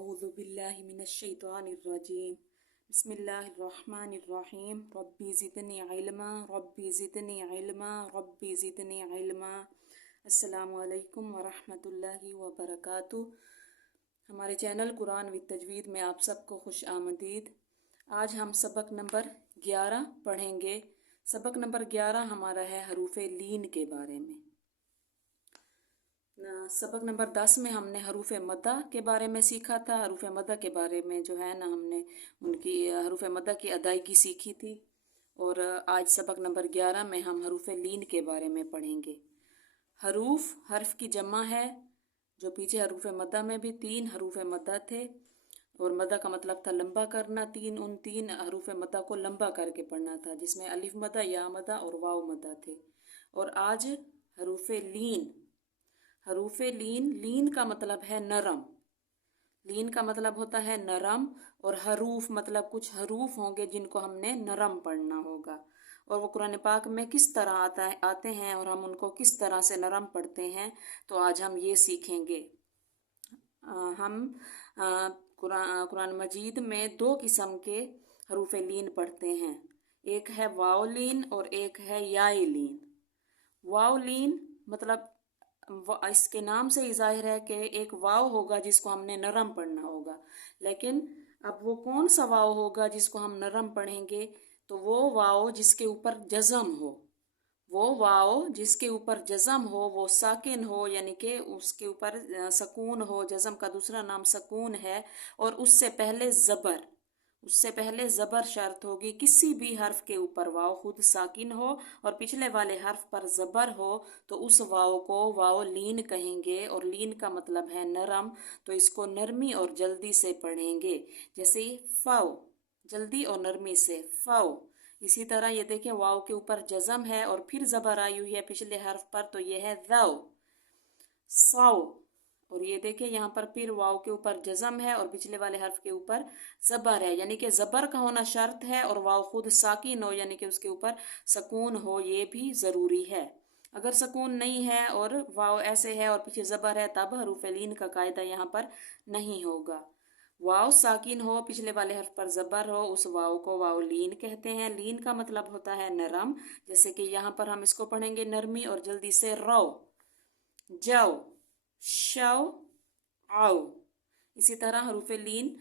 अऊज़ु बिल्लाहि मिनश्शैतानिर्रजीम बिस्मिल्लाहिर्रहमानिर्रहीम रब्बी ज़िदनी इल्मा रब्बी ज़िदनी इल्मा रब्बी ज़िदनी इल्मा। अस्सलामु अलैकुम वरहमतुल्लाहि वबरकातुह। हमारे चैनल कुरान विद तजवीद में आप सबको खुश आमदीद। आज हम सबक नंबर 11 पढ़ेंगे। सबक नंबर 11 हमारा है हरूफ़े लीन के बारे में। सबक नंबर 10 में हमने हरूफ़ मद्दा के बारे में सीखा था। हरूफ़ मद्दा के बारे में जो है ना हमने उनकी हरूफ़ मद्दा की अदायगी सीखी थी। और आज सबक नंबर 11 में हम हरूफ़ लीन के बारे में पढ़ेंगे। हरूफ हर्फ की जमा है। जो पीछे हरूफ़ मद्दा में भी 3 हरूफ़ मद्दा थे और मद्दा का मतलब था लंबा करना। उन तीन हरूफ़ मद्दा को लंबा करके पढ़ना था, जिसमें अलिफ मद्दा, या मद्दा और वाव मद्दा थे। और आज हरूफ़ लीन। हरूफ़ लीन, लीन का मतलब है नरम। लीन का मतलब होता है नरम। और हरूफ मतलब कुछ हरूफ होंगे जिनको हमने नरम पढ़ना होगा। और वो कुरान पाक में किस तरह आते हैं और हम उनको किस तरह से नरम पढ़ते हैं, तो आज हम ये सीखेंगे। हम कुरान मजीद में 2 किस्म के हरूफ़ लीन पढ़ते हैं। एक है वाव लीन और एक है याई लीन। वाव लीन मतलब इसके नाम से ही जाहिर है कि एक वाव होगा जिसको हमने नरम पढ़ना होगा। लेकिन अब वो कौन सा वाव होगा जिसको हम नरम पढ़ेंगे? तो वो वाव जिसके ऊपर जज़म हो। वो वाव जिसके ऊपर जज़म हो, वो साकिन हो, यानी कि उसके ऊपर सकून हो। जज़म का दूसरा नाम सकून है। और उससे पहले ज़बर शर्त होगी। किसी भी हर्फ के ऊपर वाव खुद साकिन हो और पिछले वाले हर्फ पर ज़बर हो, तो उस वाव को वाव लीन कहेंगे। और लीन का मतलब है नरम। तो इसको नरमी और जल्दी से पढ़ेंगे। जैसे फ़ाव, जल्दी और नरमी से फ़ाव। इसी तरह ये देखें, वाव के ऊपर जज़म है और फिर ज़बर आई हुई है पिछले हर्फ पर, तो ये है ज़ाव, साव। और ये देखिए यहाँ पर फिर वाव के ऊपर जज़म है और पिछले वाले हर्फ के ऊपर ज़बर है, यानी कि ज़बर का होना शर्त है और वाव खुद साकिन हो, यानी कि उसके ऊपर सकून हो, ये भी ज़रूरी है। अगर सकून नहीं है और वाव ऐसे है और पीछे ज़बर है, तब हरूफ़ लीन का कायदा यहाँ पर नहीं होगा। वाव साकिन हो, पिछले वाले हर्फ पर ज़बर हो, उस वाव को वाव लीन कहते हैं। लीन का मतलब होता है नरम। जैसे कि यहाँ पर हम इसको पढ़ेंगे नरमी और जल्दी से। रो, जाओ, शव, आओ। इसी तरह हरूफ़ लीन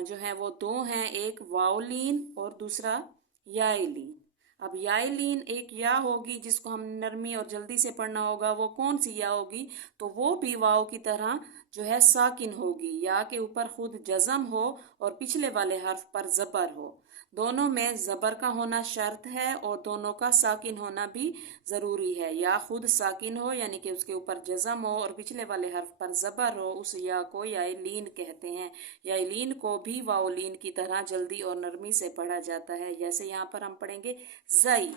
जो है वो 2 हैं, एक वाव लीन और दूसरा याई लीन। अब याई लीन एक या होगी जिसको हम नरमी और जल्दी से पढ़ना होगा। वो कौन सी या होगी? तो वो भी वाव की तरह जो है साकिन होगी। या के ऊपर खुद जज़म हो और पिछले वाले हर्फ पर ज़बर हो। दोनों में ज़बर का होना शर्त है और दोनों का साकिन होना भी ज़रूरी है। या खुद साकिन हो, यानी कि उसके ऊपर जज़म हो और पिछले वाले हर्फ पर ज़बर हो, उस या को याई लीन कहते हैं। याई लीन को भी वाव लीन की तरह जल्दी और नरमी से पढ़ा जाता है। जैसे यहाँ पर हम पढ़ेंगे ज़ई,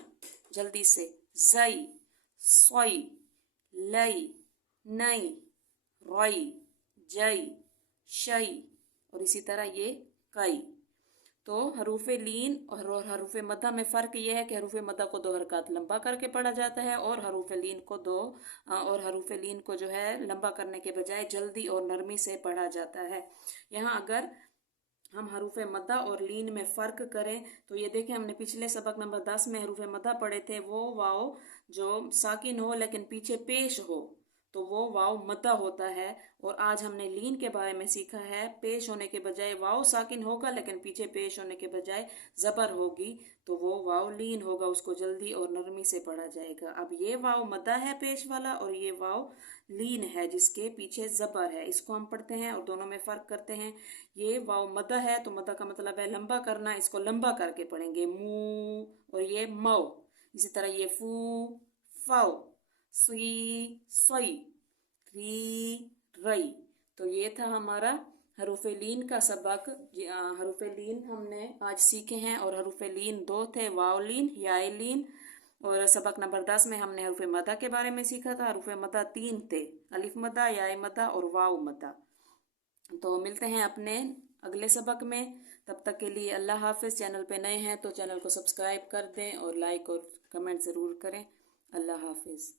जल्दी से ज़ई, सोई, लई, नई, रोई, जई, शई। और इसी तरह ये कई। तो हरूफ़ लीन और हरूफ़ मद्दा में फ़र्क यह है कि हरूफ़ मद्दा को 2 हरकत लंबा करके पढ़ा जाता है और हरूफ़ लीन को जो है लंबा करने के बजाय जल्दी और नरमी से पढ़ा जाता है। यहाँ अगर हम हरूफ़ मद्दा और लीन में फ़र्क करें तो ये देखें, हमने पिछले सबक नंबर 10 में हरूफ़ मद्दा पढ़े थे। वो वाव जो साकिन हो लेकिन पीछे पेश हो, तो वो वाव मद्दा होता है। और आज हमने लीन के बारे में सीखा है, पेश होने के बजाय वाव साकिन होगा लेकिन पीछे पेश होने के बजाय ज़बर होगी, तो वो वाव लीन होगा। उसको जल्दी और नरमी से पढ़ा जाएगा। अब ये वाव मद्दा है पेश वाला और ये वाव लीन है जिसके पीछे ज़बर है। इसको हम पढ़ते हैं और दोनों में फ़र्क करते हैं। ये वाव मद्दा है तो मद्दा का मतलब है लंबा करना। इसको लंबा करके पढ़ेंगे मू। और ये मौ। इसी तरह ये फू, फाव, सुई, सोई, री, रई। तो ये था हमारा हरूफ़ लीन का सबक। हरूफ़ लीन हमने आज सीखे हैं और हरूफ़ लीन 2 थे, वाव लीन, याई लीन। और सबक नंबर 10 में हमने हरूफ़ मद्दा के बारे में सीखा था। हरूफ़ मद्दा 3 थे, अलिफ मद्दा, याई मद्दा और वाव मद्दा। तो मिलते हैं अपने अगले सबक में। तब तक के लिए अल्लाह हाफ़िज़। चैनल पे नए हैं तो चैनल को सब्सक्राइब कर दें और लाइक और कमेंट ज़रूर करें। अल्लाह हाफ़िज़।